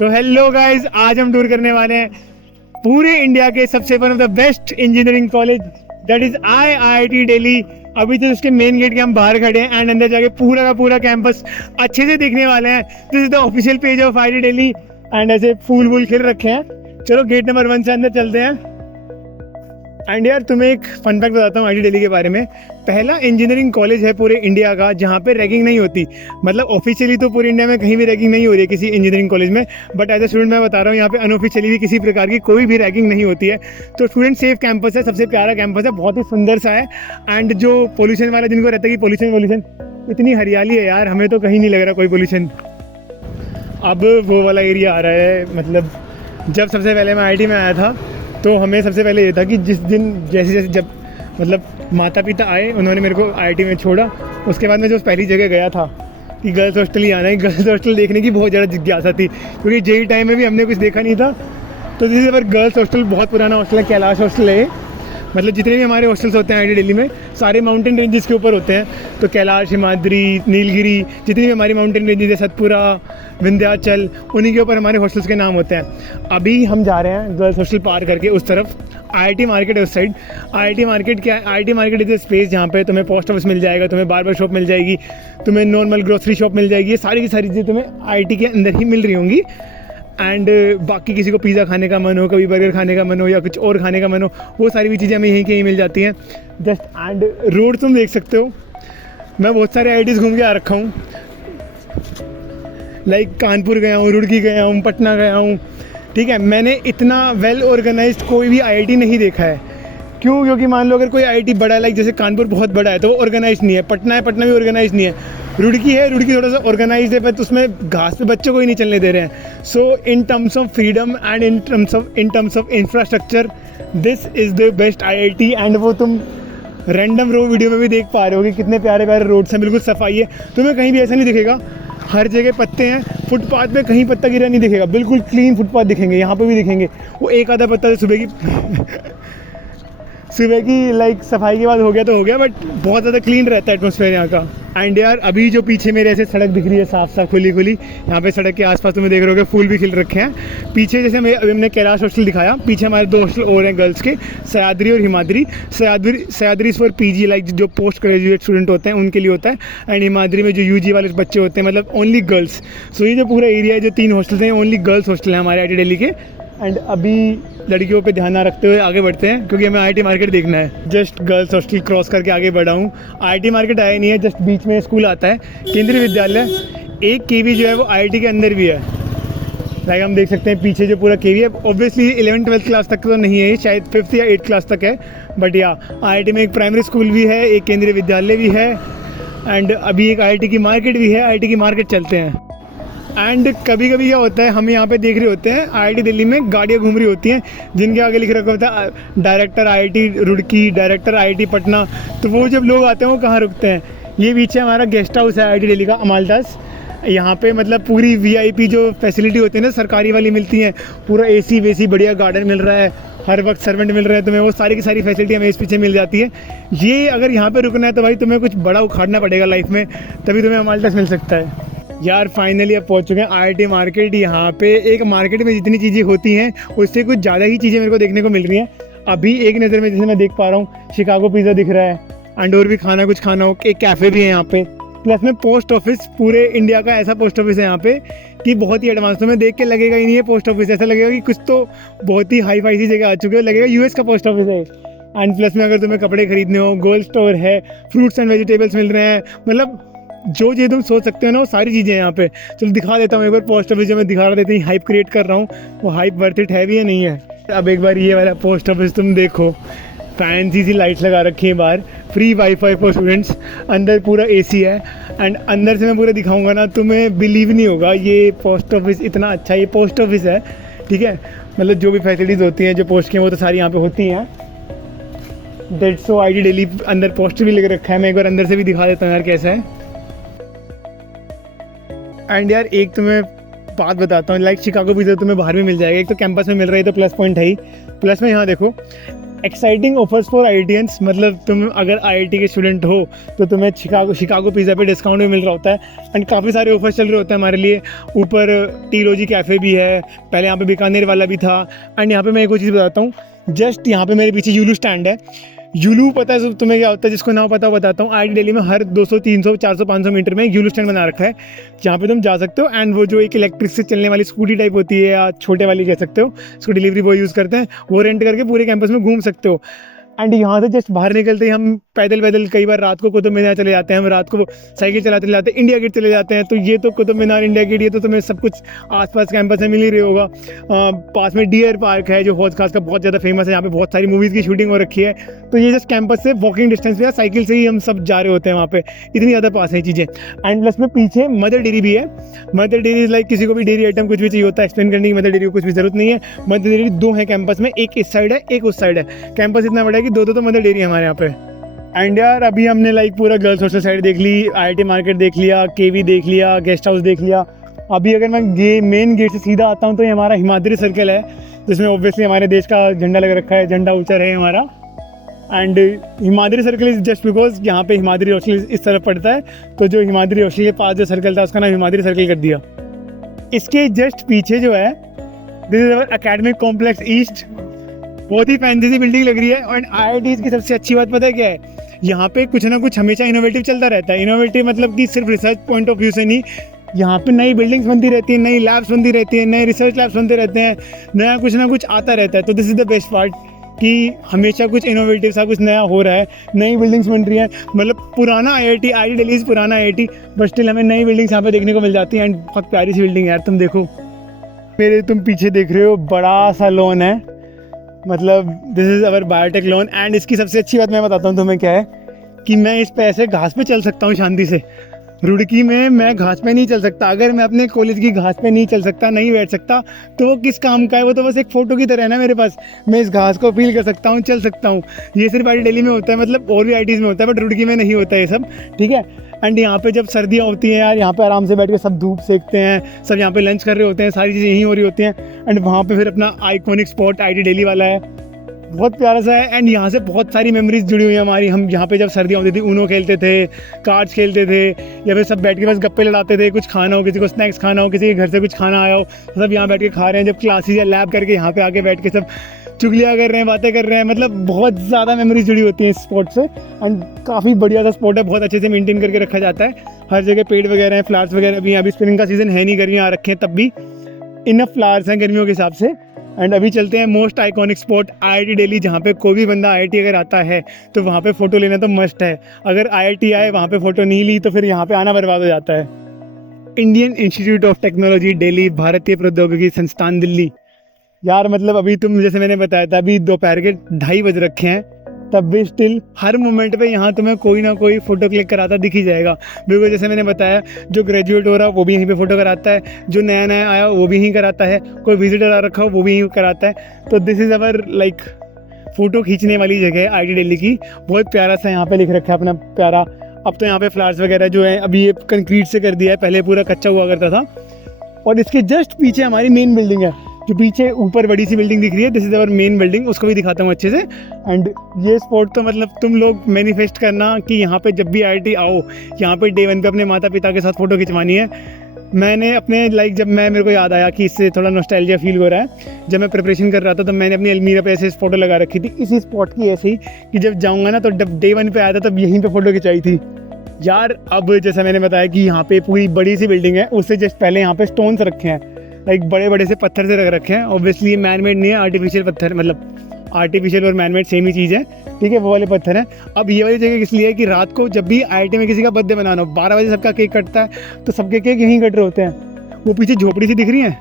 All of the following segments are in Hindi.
तो हेलो गाइस, आज हम टूर करने वाले हैं पूरे इंडिया के सबसे one of the best engineering college that is IIT Delhi. अभी तो उसके मेन गेट के हम बाहर खड़े हैं एंड अंदर जाके पूरा का पूरा कैंपस अच्छे से देखने वाले हैं। This is the official page of IIT Delhi and ऐसे फूल वूल खिल रखे हैं। चलो गेट नंबर 1 से अंदर चलते हैं। एंड यार तुम्हें एक फन फैक्ट बताता हूँ IIT दिल्ली के बारे में। पहला इंजीनियरिंग कॉलेज है पूरे इंडिया का जहाँ पे रैगिंग नहीं होती। मतलब ऑफिशियली तो पूरे इंडिया में कहीं भी रैगिंग नहीं हो रही है किसी इंजीनियरिंग कॉलेज में, बट एज ए स्टूडेंट मैं बता रहा हूँ यहाँ पे अनऑफिशियली भी किसी प्रकार की कोई भी रैगिंग नहीं होती है। तो स्टूडेंट सेफ कैंपस है, सबसे प्यारा कैंपस है, बहुत ही सुंदर सा है। एंड जो पोल्यूशन वाला जिनको रहता है कि पोल्यूशन, इतनी हरियाली है यार, हमें तो कहीं नहीं लग रहा कोई पोल्यूशन। अब वो वाला एरिया आ रहा है। मतलब जब सबसे पहले मैं IIT में आया था तो हमें सबसे पहले ये था कि जिस दिन जैसे जब मतलब माता पिता आए उन्होंने मेरे को IIT में छोड़ा, उसके बाद मैं जो पहली जगह गया था कि गर्ल्स हॉस्टल ही आना है। गर्ल्स हॉस्टल देखने की बहुत ज़्यादा जिज्ञासा थी क्योंकि JEE टाइम में भी हमने कुछ देखा नहीं था। तो दिस इज गर्ल्स हॉस्टल, बहुत पुराना हॉस्टल है, कैलाश हॉस्टल है। मतलब जितने भी हमारे हॉस्टल्स होते हैं IIT दिल्ली में सारे माउंटेन रेंजेस के ऊपर होते हैं। तो कैलाश, हिमाद्री, नीलगिरी, जितनी भी हमारी माउंटेन रेंजेस है, सतपुरा, विंध्याचल, उन्हीं के ऊपर हमारे हॉस्टल्स के नाम होते हैं। अभी हम जा रहे हैं गर्ल्स हॉस्टल पार करके उस तरफ। IIT मार्केट है उस साइड। IIT मार्केट क्या है? IIT market is a space जहाँ पे तुम्हें पोस्ट ऑफिस मिल जाएगा, तुम्हें बार्बर शॉप मिल जाएगी, तुम्हें नॉर्मल ग्रोसरी शॉप मिल जाएगी। ये सारी की सारी चीज़ें तुम्हें IIT के अंदर ही मिल रही होंगी। एंड बाकी किसी को पिज़्ज़ा खाने का मन हो, कभी बर्गर खाने का मन हो या कुछ और खाने का मन हो, वो सारी भी चीज़ें हमें यहीं कहीं मिल जाती हैं। जस्ट एंड रोड तुम देख सकते हो। मैं बहुत सारे IITs घूम के आ रखा हूँ, लाइक कानपुर गया हूँ, रुड़की गया हूँ, पटना गया हूँ। ठीक है, मैंने इतना वेल ऑर्गेनाइज्ड कोई भी IIT नहीं देखा है। क्यों? क्योंकि मान लो अगर कोई IIT बड़ा है, लाइक जैसे कानपुर बहुत बड़ा है तो वो ऑर्गेनाइज नहीं है, पटना है, पटना भी ऑर्गेनाइज नहीं है, रुड़की है, रुड़की थोड़ा सा ऑर्गेनाइज है, बट उसमें घास पे बच्चों को ही नहीं चलने दे रहे हैं। So in terms of freedom and in terms of infrastructure this is the best IIT। And वो तुम रैंडम रो वीडियो में भी देख पा रहे हो कि कितने प्यारे प्यारे रोड्स हैं, बिल्कुल सफाई है। तुम्हें कहीं भी ऐसा नहीं दिखेगा, हर जगह पत्ते हैं, फुटपाथ पे कहीं पत्ता गिरा नहीं दिखेगा, बिल्कुल क्लीन फुटपाथ दिखेंगे। यहाँ पे भी दिखेंगे, वो एक आधा पत्ता सुबह की लाइक सफाई के बाद हो गया तो हो गया, बट बहुत ज़्यादा क्लीन रहता है एटमॉस्फेयर यहाँ का। एंड यार अभी जो पीछे मेरे ऐसे सड़क दिख रही है साफ साफ खुली खुली, यहाँ पे सड़क के आसपास तुम्हें देख रहे हो फूल भी खिल रखे हैं। पीछे जैसे अभी हमने कैलाश हॉस्टल दिखाया, पीछे हमारे 2 हॉस्टल और हैं गर्ल्स के, सयाद्री और Himadri. Sahyadri for PG, like जो पोस्ट ग्रेजुएट स्टूडेंट होते हैं उनके लिए होता है। एंड हिमाद्री में जो UG वाले बच्चे होते हैं, मतलब ओनली गर्ल्स। सो ये जो पूरा एरिया है, जो 3 हॉस्टल्स हैं, ओनली गर्ल्स हॉस्टल हैं हमारे IIT दिल्ली के। एंड अभी लड़कियों पे ध्यान ना रखते हुए आगे बढ़ते हैं क्योंकि हमें IIT मार्केट देखना है। जस्ट गर्ल्स हॉस्टल क्रॉस करके आगे बढ़ा हूँ। IIT मार्केट आया नहीं है, जस्ट बीच में स्कूल आता है, केंद्रीय विद्यालय। एक KV जो है वो IIT के अंदर भी है। लाइक हम देख सकते हैं पीछे जो पूरा KV है, ऑब्वियसली 11th-12th क्लास तक तो नहीं है ये, शायद 5th या 8th क्लास तक है। बट या IIT में एक प्राइमरी स्कूल भी है, एक केंद्रीय विद्यालय भी है, एंड अभी एक IIT की मार्केट भी है। IIT की मार्केट चलते हैं। एंड कभी कभी क्या होता है, हम यहाँ पे देख रहे होते हैं IIT दिल्ली में गाड़ियाँ घूम रही होती हैं जिनके आगे लिख रखा होता है director IIT Roorkee, director IIT Patna. तो वो जब लोग आते हैं वो कहाँ रुकते हैं? ये पीछे हमारा गेस्ट हाउस है IIT दिल्ली का, अमालदास। यहाँ पे मतलब पूरी VIP जो फैसिलिटी होती है ना सरकारी वाली मिलती हैं, पूरा AC वेसी बढ़िया गार्डन मिल रहा है, हर वक्त सर्वेंट मिल रहे हैं तुम्हें, वो सारी की सारी फैसिलिटी हमें इस पीछे मिल जाती है। ये अगर यहाँ पे रुकना है तो भाई तुम्हें कुछ बड़ा उखाड़ना पड़ेगा लाइफ में, तभी तुम्हें अमालदास मिल सकता है। यार फाइनली अब पहुंच चुके हैं IIT मार्केट। यहाँ पे एक मार्केट में जितनी चीज़ें होती हैं उससे कुछ ज़्यादा ही चीज़ें मेरे को देखने को मिल रही हैं। अभी एक नज़र में जैसे मैं देख पा रहा हूँ शिकागो पिज़्ज़ा दिख रहा है, एंड और भी खाना कुछ खाना हो, एक कैफ़े भी है यहाँ पे। प्लस में पोस्ट ऑफिस, पूरे इंडिया का ऐसा पोस्ट ऑफिस है यहाँ पे कि बहुत ही एडवांस। तुम्हें देख के लगेगा ही नहीं है पोस्ट ऑफिस, ऐसा लगेगा कि कुछ तो बहुत ही हाई फाई सी जगह आ चुके हो, लगेगा US का पोस्ट ऑफिस है। एंड प्लस में अगर तुम्हें कपड़े खरीदने हो, गोल्ड स्टोर है, फ्रूट्स एंड वेजिटेबल्स मिल रहे हैं, मतलब जो चीज़ तुम सोच सकते हो ना वो सारी चीज़ें यहाँ पे। चलो दिखा देता हूँ एक बार पोस्ट ऑफिस, जो मैं दिखा रहा था, इतनी हाइप क्रिएट कर रहा हूँ, वो हाइप वर्थ इट है भी या नहीं है। अब एक बार ये वाला पोस्ट ऑफिस तुम देखो, फैंसी सी लाइट्स लगा रखी है बाहर, फ्री वाईफाई फॉर स्टूडेंट्स, अंदर पूरा AC है। एंड अंदर से मैं पूरा दिखाऊंगा ना, तुम्हें बिलीव नहीं होगा ये पोस्ट ऑफिस इतना अच्छा ये पोस्ट ऑफिस है। ठीक है, मतलब जो भी फैसिलिटीज़ होती हैं जो पोस्ट की वो तो सारी यहाँ पे होती हैं। डेट्स सो IIT दिल्ली अंदर पोस्टर भी लेकर रखा है, मैं एक बार अंदर से भी दिखा देता हूँ यार कैसा है। एंड यार एक तुम्हें बात बताता हूँ, लाइक शिकागो पिज़्ज़ा तुम्हें बाहर भी मिल जाएगा, एक तो कैंपस में मिल रहा है तो प्लस पॉइंट है ही। प्लस में यहाँ देखो एक्साइटिंग ऑफर्स फॉर आईआईटियंस, मतलब तुम अगर आईआईटी के स्टूडेंट हो तो तुम्हें शिकागो पिज़्ज़ा पे डिस्काउंट भी मिल रहा होता है एंड काफ़ी सारे ऑफर्स चल रहे होते हैं हमारे लिए। ऊपर टीलोजी कैफ़े भी है, पहले यहाँ पे बीकानेर वाला भी था। एंड यहाँ पे मैं एक और चीज़ बताता हूँ, जस्ट यहाँ पे मेरे पीछे यूलू स्टैंड है। यूलू पता है तुम्हें क्या होता है? जिसको ना पता बताता हूँ। आईआईटी दिल्ली में हर 200 300 400 500 मीटर में यूलू स्टैंड बना रखा है, जहाँ पे तुम जा सकते हो। एंड वो जो एक इलेक्ट्रिक से चलने वाली स्कूटी टाइप होती है या छोटे वाली कह सकते हो, उसको डिलीवरी बॉय यूज़ करते हैं, वो रेंट करके पूरे कैंपस में घूम सकते हो। एंड यहाँ से जस्ट बाहर निकलते ही हम पैदल कई बार रात को कुतुब मीनार चले जाते हैं, हम रात को साइकिल चलाते चलाते इंडिया गेट चले जाते हैं। तो ये तो कुतुब मीनार, इंडिया गेट, ये तो तुम्हें सब कुछ आसपास कैंपस में मिल ही रही होगा। पास में डियर पार्क है जो हौज खास का बहुत ज़्यादा फेमस है, यहाँ पे बहुत सारी मूवीज़ की शूटिंग हो रखी है। तो ये जस्ट कैंपस से वॉकिंग डिस्टेंस पे या साइकिल से ही हम सब जा रहे होते हैं वहाँ पे, इतनी ज़्यादा पास है चीज़ें। एंड प्लस में पीछे मदर डेयरी भी है। मदर डेयरी लाइक किसी को भी डेयरी आइटम कुछ भी चाहिए होता है एक्सप्लेन करने की, मदर डेयरी को कुछ भी जरूरत नहीं है। मदर डेयरी 2 है कैंपस में, एक इस साइड है एक उस साइड है। कैंपस इतना बड़ा है कि 2 तो मदर डेयरी हमारे यहाँ पे। एंड यार अभी हमने लाइक पूरा गर्ल्स हॉस्टल साइड देख ली, आईआईटी मार्केट देख लिया, केवी देख लिया, गेस्ट हाउस देख लिया। अभी अगर मैं मेन गेट से सीधा आता हूँ तो ये हमारा हिमाद्री सर्कल है, जिसमें ऑब्वियसली हमारे देश का झंडा लग रखा है, झंडा ऊंचा है हमारा। And Himadri circle is just because यहाँ पे हिमाद्री हॉस्टल इस तरफ पड़ता है, तो जो हिमाद्री हॉस्टल के पास जो सर्कल था उसका नाम हिमाद्री सर्कल कर दिया। इसके जस्ट पीछे जो है this is our academic complex east, बहुत ही फैंसी सी बिल्डिंग लग रही है। और आईआईटी की सबसे अच्छी बात पता है क्या है? यहाँ पे कुछ ना कुछ हमेशा इनोवेटिव चलता रहता है। इनोवेटिव मतलब कि सिर्फ रिसर्च पॉइंट ऑफ व्यू से नहीं, यहाँ पे नई बिल्डिंग्स बनती रहती है, नई लैब्स बनती रहती है, नए रिसर्च लैब्स बनते रहते हैं, नया कुछ ना कुछ आता रहता है। तो this is the best part कि हमेशा कुछ इनोवेटिव सा कुछ नया हो रहा है, नई बिल्डिंग्स बन रही हैं। मतलब पुराना आईआईटी दिल्ली से पुराना आईआईटी, बट स्टिल हमें नई बिल्डिंग्स यहाँ पे देखने को मिल जाती हैं। एंड बहुत प्यारी सी बिल्डिंग है यार। तुम देखो मेरे, तुम पीछे देख रहे हो बड़ा सा लॉन है, मतलब this is our biotech lawn. And इसकी सबसे अच्छी बात मैं बताता हूँ तुम्हें क्या है कि मैं इस पे ऐसे घास पे चल सकता हूँ शांति से। रुड़की में मैं घास पे नहीं चल सकता। अगर मैं अपने कॉलेज की घास पे नहीं चल सकता, नहीं बैठ सकता, तो वो किस काम का है? वो तो बस एक फ़ोटो की तरह है ना मेरे पास। मैं इस घास को फील कर सकता हूँ, चल सकता हूँ। ये सिर्फ आईआईटी दिल्ली में होता है, मतलब और भी आईआईटीज़ में होता है, बट रुड़की में नहीं होता है ये सब, ठीक है। एंड यहाँ पे जब सर्दियाँ होती हैं यार, यहाँ पे आराम से बैठ के सब धूप सेकते हैं, सब यहाँ पे लंच कर रहे होते हैं, सारी चीज़ें यहीं हो रही होती हैं। एंड वहाँ पे फिर अपना आइकॉनिक स्पॉट आईआईटी दिल्ली वाला है, बहुत प्यारा सा है। एंड यहाँ से बहुत सारी मेमोरीज जुड़ी हुई हैं हमारी। हम यहाँ पे जब सर्दियाँ होती थी ऊनो खेलते थे, कार्ड्स खेलते थे, या फिर सब बैठ के बस गप्पे लड़ाते थे। कुछ खाना हो, किसी को स्नैक्स खाना हो, किसी के घर से कुछ खाना आया हो, सब यहाँ बैठ के खा रहे हैं। जब क्लासेस या लैब करके यहाँ पे आके बैठ के सब चुगलियाँ कर रहे हैं, बातें कर रहे हैं। मतलब बहुत ज़्यादा मेमोरीज जुड़ी होती हैं इस स्पॉट से। एंड काफ़ी बढ़िया सा स्पॉट है, बहुत अच्छे से मेंटेन करके रखा जाता है। हर जगह पेड़ वगैरह हैं, फ्लावर्स वगैरह भी हैं। अभी स्प्रिंग का सीज़न है नहीं, गर्मियाँ आ रखे हैं, तब भी इनफ फ्लावर्स हैं गर्मियों के हिसाब से। एंड अभी चलते हैं most iconic spot IIT Delhi, जहाँ पे कोई भी बंदा आईआईटी अगर आता है तो वहाँ पे फ़ोटो लेना तो मस्ट है। अगर आईआईटी आए वहाँ पे फ़ोटो नहीं ली तो फिर यहाँ पे आना बर्बाद हो जाता है। Indian institute of technology Delhi, भारतीय प्रौद्योगिकी संस्थान दिल्ली। यार मतलब अभी तुम जैसे मैंने बताया था, अभी दोपहर के 2:30 बज रखे हैं, तब भी स्टिल हर मोमेंट पे यहाँ तुम्हें कोई ना कोई फ़ोटो क्लिक कराता दिख ही जाएगा। बिल्कुल जैसे मैंने बताया, जो ग्रेजुएट हो रहा है वो भी यहीं पे फ़ोटो कराता है, जो नया नया आया वो भी यहीं कराता है, कोई विजिटर आ रखा हो वो भी यहीं कराता है। तो this is our like photo खींचने वाली जगह है आईआईटी दिल्ली की। बहुत प्यारा सा यहाँ पे लिख रखा है अपना प्यारा। अब तो यहाँ पे फ्लावर्स वगैरह जो है अभी ये कंक्रीट से कर दिया है, पहले पूरा कच्चा हुआ करता था। और इसके जस्ट पीछे हमारी मेन बिल्डिंग है, जो पीछे ऊपर बड़ी सी बिल्डिंग दिख रही है, this is our main building. उसको भी दिखाता हूँ अच्छे से। एंड ये स्पॉट तो मतलब तुम लोग मैनिफेस्ट करना कि यहाँ पे जब भी आईआईटी आओ, यहाँ पे डे 1 पे अपने माता पिता के साथ फ़ोटो खिंचवानी है। मैंने अपने लाइक जब मेरे को याद आया कि इससे थोड़ा नॉस्टैल्जिया फील हो रहा है, जब मैं प्रिपरेशन कर रहा था तो मैंने अपनी अलमीरा पे ऐसे फ़ोटो लगा रखी थी इसी स्पॉट की, ऐसे ही कि जब जाऊँगा ना तो जब डे 1 पे आया था तब यहीं पर फ़ोटो खिंचाई थी यार। अब जैसा मैंने बताया कि यहाँ पे पूरी बड़ी सी बिल्डिंग है, उससे जस्ट पहले यहाँ पे स्टोन्स रखे हैं, लाइक बड़े बड़े से पत्थर से रख रखे हैं। ऑब्वियसली ये मैन मेड नहीं है, आर्टिफिशियल पत्थर, मतलब आर्टिफिशियल और मैन मेड सेम ही चीज़ है, ठीक है, वो वाले पत्थर हैं। अब ये वाली जगह इसलिए है कि रात को जब भी आईआईटी में किसी का बर्थडे मनाना हो, 12 बजे सबका केक कटता है, तो सबके केक यहीं कट रहे होते हैं। वो पीछे झोपड़ी सी दिख रही है,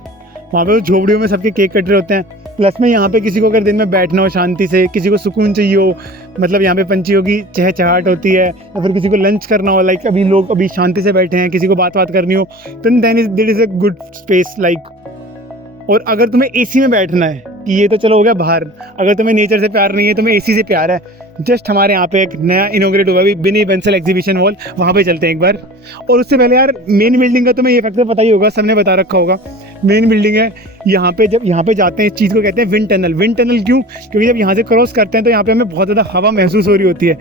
वहाँ पे झोपड़ियों में सबके केक कट रहे होते हैं। प्लस में यहाँ पे किसी को अगर दिन में बैठना हो शांति से, किसी को सुकून चाहिए हो, मतलब यहाँ पे पंछियों की चहचहाहट होती है, या फिर किसी को लंच करना हो, लाइक अभी लोग अभी शांति से बैठे हैं, किसी को बात करनी हो, तो then is a good space like. और अगर तुम्हें एसी में बैठना है, कि ये तो चलो हो गया बाहर, अगर तुम्हें नेचर से प्यार नहीं है, तुम्हें एसी से प्यार है, जस्ट हमारे यहाँ पे एक नया इनोग्रेट हुआ है बिनी बंसल एग्जीबिशन हॉल, वहाँ पे चलते हैं एक बार। और उससे पहले यार मेन बिल्डिंग का तुम्हें ये फैक्टर पता ही होगा, सबने बता रखा होगा मेन बिल्डिंग है। यहाँ पे जब यहाँ पे जाते हैं इस चीज़ को कहते हैं विंड टनल। विंड टनल क्यों? क्योंकि जब यहाँ से क्रॉस करते हैं तो यहाँ पे हमें बहुत ज़्यादा हवा महसूस हो रही होती है,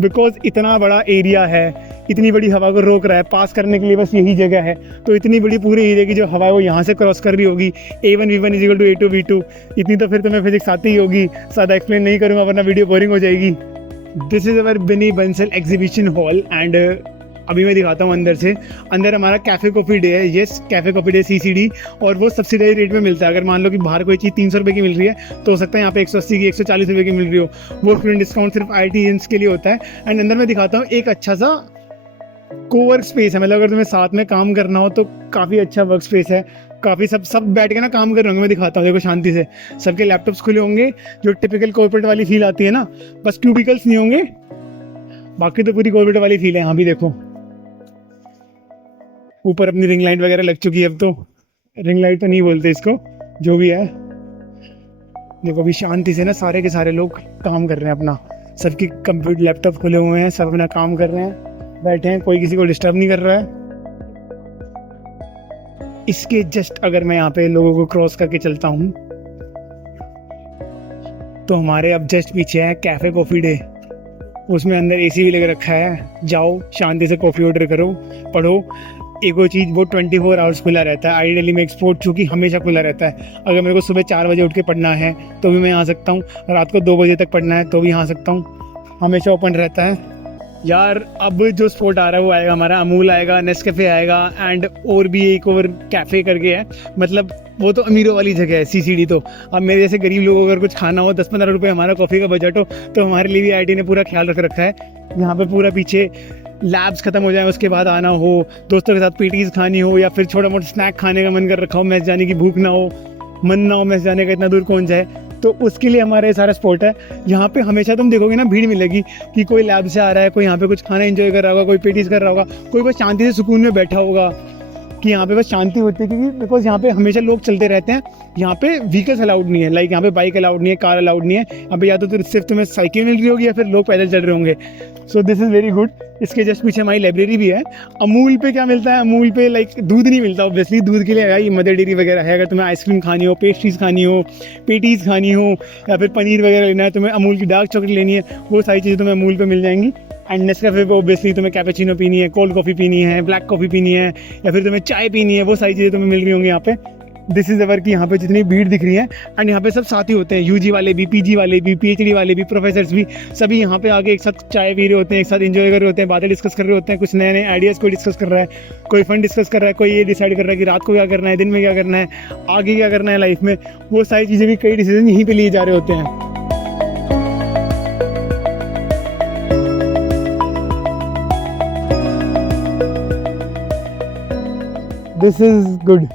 बिकॉज इतना बड़ा एरिया है, इतनी बड़ी हवा को रोक रहा है, पास करने के लिए बस यही जगह है। तो इतनी बड़ी पूरे एरिया की जो हवा है वो यहाँ से क्रॉस कर रही होगी। A1 = A2 इतनी तो फिर तुम्हें फिजिक्स आती ही होगी, ज़्यादा एक्सप्लेन नहीं करूँगा वरना वीडियो बोरिंग हो जाएगी। This is our Binny Bansal exhibition hall and अभी मैं दिखाता हूँ अंदर से। अंदर हमारा कैफ़े कॉफ़ी डे है, yes cafe coffee day CCD, और वो सब्सिडाइज रेट में मिलता है। अगर मान लो कि बाहर कोई चीज़ 300 रुपये की मिल रही है तो हो सकता है यहाँ पे 180 की 140 रुपये की मिल रही हो। वो स्टूडेंट डिस्काउंट सिर्फ IITians के लिए होता है। एंड अंदर मैं दिखाता हूँ एक अच्छा सा कोवर्क स्पेस है, मतलब अगर तुम्हें साथ में काम करना हो तो काफ़ी अच्छा वर्क स्पेस है। काफ़ी सब बैठ के ना काम कर रहे होंगे, मैं दिखाता हूँ, देखो शांति से सबके लैपटॉप्स खुले होंगे, जो टिपिकल कॉर्पोरेट वाली फील आती है ना, बस क्यूबिकल्स नहीं होंगे, बाकी तो पूरी कॉर्पोरेट वाली फील है। यहाँ भी देखो ऊपर अपनी रिंग लाइट वगैरह लग चुकी है, अब तो रिंग लाइट तो नहीं बोलते इसको, जो भी है। देखो अभी शांति से ना सारे के सारे लोग काम कर रहे हैं अपना, सबकी कंप्यूटर लैपटॉप खुले हुए हैं, सब अपना काम कर रहे हैं, बैठे हैं, कोई किसी को डिस्टर्ब नहीं कर रहा है। इसके जस्ट अगर मैं यहाँ पे लोगों को क्रॉस करके चलता हूँ तो हमारे अब जस्ट पीछे है कैफ़े कॉफ़ी डे, उसमें अंदर AC भी लग रखा है। जाओ शांति से कॉफ़ी ऑर्डर करो, पढ़ो। एक वो चीज़ वो 24 आवर्स खुला रहता है। आई दिल्ली में एक्सपोर्ट चूँकि हमेशा खुला रहता है। अगर मेरे को सुबह 4 बजे उठ के पढ़ना है तो भी मैं आ सकता हूँ, रात को 2 बजे तक पढ़ना है तो भी आ सकता हूँ, हमेशा ओपन रहता है। यार अब जो स्पॉट आ रहा है वो आएगा हमारा, अमूल आएगा, नेस्कैफे आएगा, एंड और भी एक और कैफ़े करके है, मतलब वो तो अमीरों वाली जगह है CCD। तो अब मेरे जैसे गरीब लोगों को अगर कुछ खाना हो, 10-15 रुपये हमारा कॉफ़ी का बजट हो, तो हमारे लिए भी IIT ने पूरा ख्याल रख रखा है। यहाँ पे पूरा पीछे लैब्स खत्म हो जाए उसके बाद आना हो, दोस्तों के साथ PTs खानी हो, या फिर छोटा मोटा स्नैक खाने का मन कर रखा हो, मैस जाने की भूख ना हो, मन ना हो मैस जाने का, इतना दूर कौन जाए, तो उसके लिए हमारा ये सारा स्पॉट है। यहाँ पे हमेशा तुम देखोगे ना भीड़ मिलेगी कि कोई लैब से आ रहा है, कोई यहाँ पे कुछ खाना एंजॉय कर रहा होगा, कोई PTs कर रहा होगा, कोई बस शांति से सुकून में बैठा होगा, कि यहाँ पे बस शांति होती है। क्योंकि बिकॉज यहाँ पे हमेशा लोग चलते रहते हैं। यहाँ पे व्हीकल्स अलाउड नहीं है, लाइक यहाँ पे बाइक अलाउड नहीं है, कार अलाउड नहीं है। यहाँ पे या तो सिर्फ तुम्हें साइकिल मिल रही होगी या फिर लोग पैदल चल रहे होंगे। So this is very good. इसके जस्ट पीछे हमारी लाइब्रेरी भी है। अमूल पे क्या मिलता है? अमूल पे लाइक दूध नहीं मिलता ऑब्वियसली, दूध के लिए है ये मदर डेयरी वगैरह है। अगर तुम्हें आइसक्रीम खानी हो, पेस्ट्रीज खानी हो, पेटीज खानी हो, या फिर पनीर वगैरह लेना है, तुम्हें अमूल की डार्क चॉकलेट लेनी है, वो सारी चीज़ें तुम्हें अमूल पे मिल जाएंगी। एंड नेस्कैफे पे ऑब्वियसली तुम्हें कैपेचिनो पीनी है, कोल्ड कॉफ़ी पीनी है, ब्लैक कॉफ़ी पीनी है, या फिर तुम्हें चाय पीनी है, वो सारी चीज़ें तुम्हें मिल रही होंगी यहाँ पे। दिस इज़ अवर की यहाँ पे जितनी भीड़ दिख रही है, एंड यहाँ पे सब साथी होते हैं, UG वाले भी, PG वाले भी, PhD वाले भी, प्रोफेसर्स भी, सभी यहाँ पे आके एक साथ चाय पी रहे होते हैं, एक साथ एंजॉय कर रहे होते हैं, बातें डिस्कस कर रहे होते हैं, कुछ नए नए आइडियाज़ कोई डिस्कस कर रहा है, कोई फंड डिस्कस कर रहा है, कोई ये डिसाइड कर रहा है कि रात को क्या करना है, दिन में क्या करना है, आगे क्या करना है लाइफ में। वो सारी चीज़ें भी, कई डिसीजन यहीं पर लिए जा रहे होते हैं। This is good.